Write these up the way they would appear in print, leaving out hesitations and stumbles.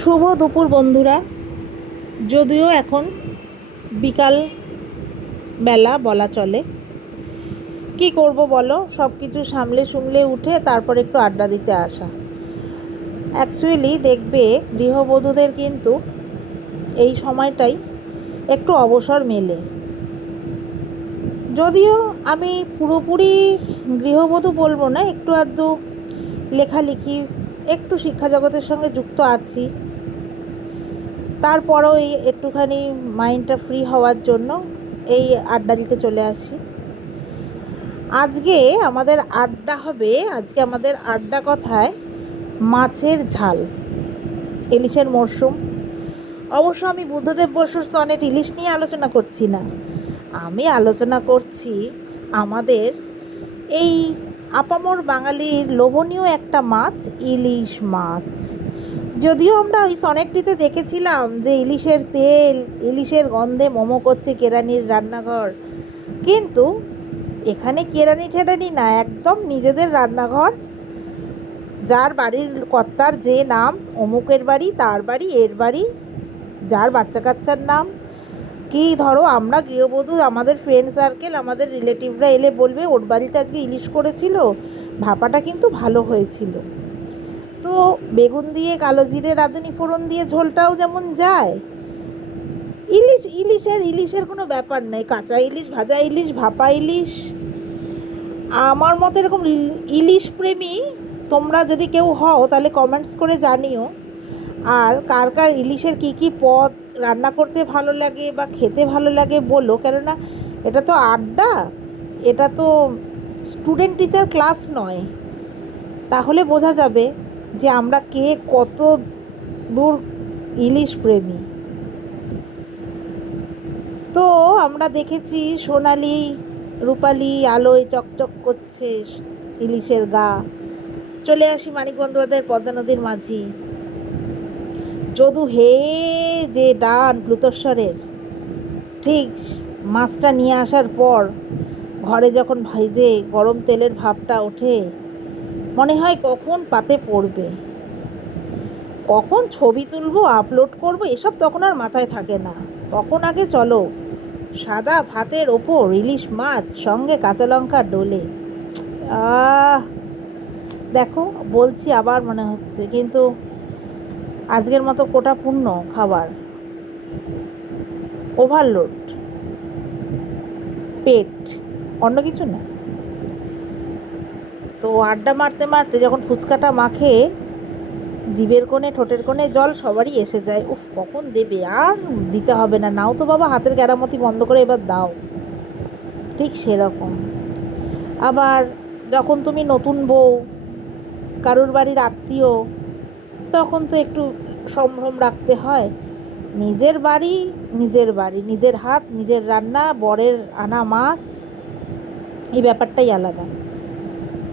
শুভ দুপুর বন্ধুরা। যদিও এখন বিকাল বেলা বলা চলে, কি করব বলো, সব কিছু সামলে সুমলে উঠে তারপর একটু আড্ডা দিতে আসা। অ্যাকচুয়ালি দেখবে গৃহবধূদের কিন্তু এই সময়টাই একটু অবসর মেলে। যদিও আমি পুরোপুরি গৃহবধূ বলবো না, একটু আধটু লেখালেখি, একটু শিক্ষা জগতের সঙ্গে যুক্ত আছি, তারপরেও এই একটুখানি মাইন্ডটা ফ্রি হওয়ার জন্য এই আড্ডা দিতে চলে আসি। আজকে আমাদের আড্ডা কথায় মাছের ঝাল। ইলিশের মরশুম। অবশ্য আমি বুদ্ধদেব বসুর সনেট ইলিশ নিয়ে আলোচনা করছি না, আমি আলোচনা করছি আমাদের এই আপামর বাঙালির লোভনীয় একটা মাছ, ইলিশ মাছ। যদিও আমরা ওই সনেটটিতে দেখেছিলাম যে ইলিশের তেল, ইলিশের গন্ধে মোমো করছে কেরানির রান্নাঘর, কিন্তু এখানে কেরানি ঠেরানি না, একদম নিজেদের রান্নাঘর। যার বাড়ির কর্তার যে নাম, অমুকের বাড়ি, তার বাড়ি, এর বাড়ি, যার বাচ্চা কাচ্চার নাম কি, ধরো আমরা গৃহবধূ, আমাদের ফ্রেন্ড সার্কেল, আমাদের রিলেটিভরা এলে বলবে ওর বাড়িতে আজকে ইলিশ করেছিল, ভাপাটা কিন্তু ভালো হয়েছিল। তো বেগুন দিয়ে, কালো জিরে, রাঁধুনি ফোড়ন দিয়ে ঝোলটাও যেমন যায়, ইলিশের কোনো ব্যাপার নেই। কাঁচা ইলিশ, ভাজা ইলিশ, ভাপা ইলিশ, আমার মতো এরকম ইলিশ প্রেমী তোমরা যদি কেউ হও তাহলে কমেন্টস করে জানিও। আর কার কার ইলিশের কী কী পদ রান্না করতে ভালো লাগে বা খেতে ভালো লাগে বলো, কেননা এটা তো আড্ডা, এটা তো স্টুডেন্ট টিচার ক্লাস নয়। তাহলে বোঝা যাবে যে আমরা কে কত দূর ইলিশ প্রেমী। তো আমরা দেখেছি সোনালি রূপালি আলোয় চকচক করছে ইলিশের গা। চলে আসি মানিক বন্দ্যোপাধ্যায়ের পদ্মা নদীর মাঝি। যদু হে যে ডান প্লুতস্বরের, ঠিক মাছটা নিয়ে আসার পর ঘরে যখন ভাইজে গরম তেলের ভাপটা ওঠে, মনে হয় কখন পাতে পড়বে, কখন ছবি তুলবো, আপলোড করব, এসব তখন আর মাথায় থাকে না। তখন আগে চলো সাদা ভাতের ওপর ইলিশ মাছ, সঙ্গে কাঁচা লঙ্কা ডোলে। আহ দেখো, বলছি আবার মনে হচ্ছে, কিন্তু আজকের মতো কোটাপূর্ণ খাবার, ওভারলোড, পেট, অন্য কিছু না। তো আড্ডা মারতে মারতে যখন ফুচকাটা মাখে, জিভের কোণে, ঠোঁটের কোণে জল সবারই এসে যায়। উফ, কখন দেবে, আর দিতে হবে না, নাও তো বাবা, হাতের কেরামতি বন্ধ করে এবার দাও। ঠিক সেরকম। আবার যখন তুমি নতুন বউ, কারুর বাড়ির আত্মীয়, তখন তো একটু সম্ভ্রম রাখতে হয়। নিজের বাড়ি, নিজের হাত, নিজের রান্না, বরের আনা মাছ, এই ব্যাপারটাই আলাদা।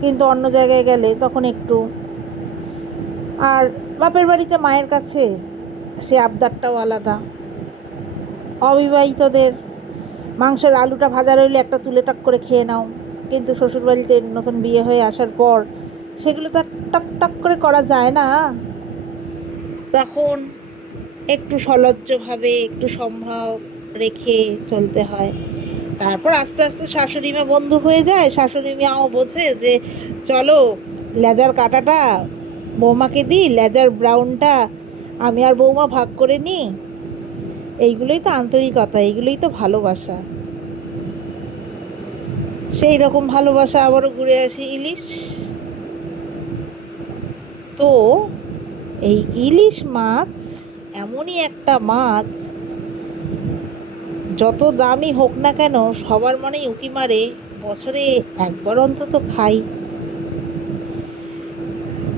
কিন্তু অন্য জায়গায় গেলে তখন একটু, আর বাপের বাড়িতে মায়ের কাছে সে আবদারটাও আলাদা। অবিবাহিতদের মাংসের আলুটা ভাজা রইলে একটা তুলে টক করে খেয়ে নাও, কিন্তু শ্বশুরবাড়িতে নতুন বিয়ে হয়ে আসার পর সেগুলো তো টক টক করে করা যায় না। তখন একটু সলজ্জভাবে, একটু সম্ভ্রম রেখে চলতে হয়। তারপর আস্তে আস্তে শাশুড়ি মা বন্ধু হয়ে যায়, শাশুড়ি মাও বোঝে যে চলো লেজার কাটাটা বৌমাকে দিই, লেজার ব্রাউনটা আমি আর বৌমা ভাগ করে নিই। এইগুলোই তো আন্তরিকতা, এইগুলোই তো ভালোবাসা। সেই রকম ভালোবাসা আবারও ঘুরে আসি ইলিশ। তো এই ইলিশ মাছ এমনই একটা মাছ, যত দামই হোক না কেন সবার মনেই উঁকি মারে, বছরে একবার অন্তত খাই।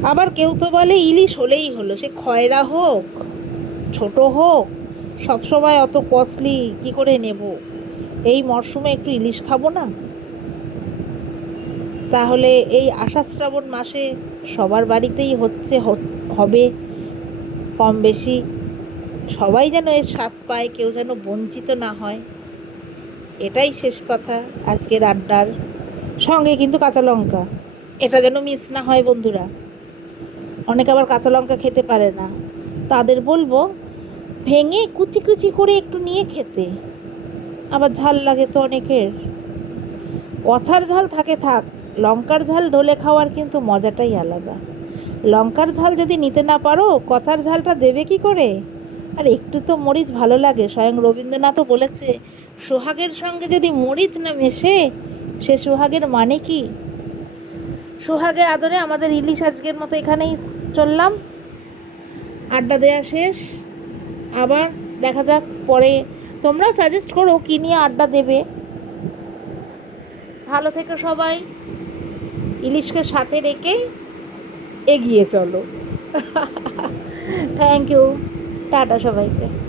আবার কেউ তো বলে ইলিশ হলেই হলো, সে খয়রা হোক, ছোট হোক, সবসময় অত কস্টলি কি করে নেব, এই মরশুমে একটু ইলিশ খাবো না? তাহলে এই আষাঢ় শ্রাবণ মাসে সবার বাড়িতেই হবে কম বেশি, সবাই যেন এর স্বাদ পায়, কেউ যেন বঞ্চিত না হয়। এটাই শেষ কথা আজকের আড্ডার। সঙ্গে কিন্তু কাঁচা লঙ্কা, এটা যেন মিস না হয় বন্ধুরা। অনেকে আবার কাঁচা লঙ্কা খেতে পারে না, তাদের বলবো ভেঙে কুচি কুচি করে একটু নিয়ে খেতে। আবার ঝাল লাগে তো অনেকের। কথার ঝাল থাকে থাক, লঙ্কার ঝাল ঢলে খাওয়ার কিন্তু মজাটাই আলাদা। লঙ্কার ঝাল যদি নিতে না পারো, কথার ঝালটা দেবে কি করে? আর একটু তো মরিচ ভালো লাগে। স্বয়ং রবীন্দ্রনাথও বলেছে, সোহাগের সঙ্গে যদি মরিচ না মেশে সে সোহাগের মানে কি? সোহাগে আদরে আমাদের ইলিশ আজকের মতো এখানেই চললাম। আড্ডা দেওয়া শেষ। আবার দেখা যাক পরে। তোমরা সাজেস্ট করো কী নিয়ে আড্ডা দেবে। ভালো থেকো সবাই। ইলিশকে সাথে রেখে এগিয়ে চলো। Thank you. টাটা সবাইকে।